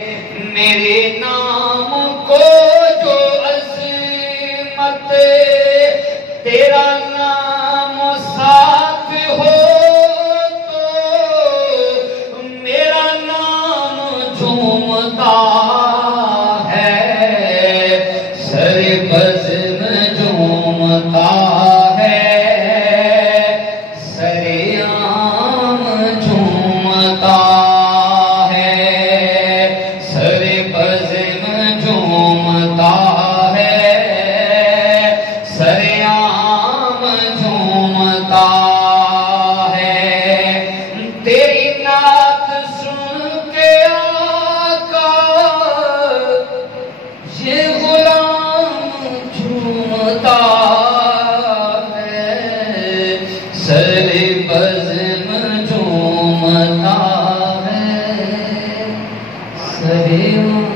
मेरे नाम को जो अज़मत तेरा नाम साथ हो तो मेरा नाम झूमता है, सरे बज़्म झूमता है, सरेआम झूमता सरेआम झूमता है। तेरी नात सुन के आका ये गुलाम झूमता है, सरे बज़्म झूमता है, सरेआम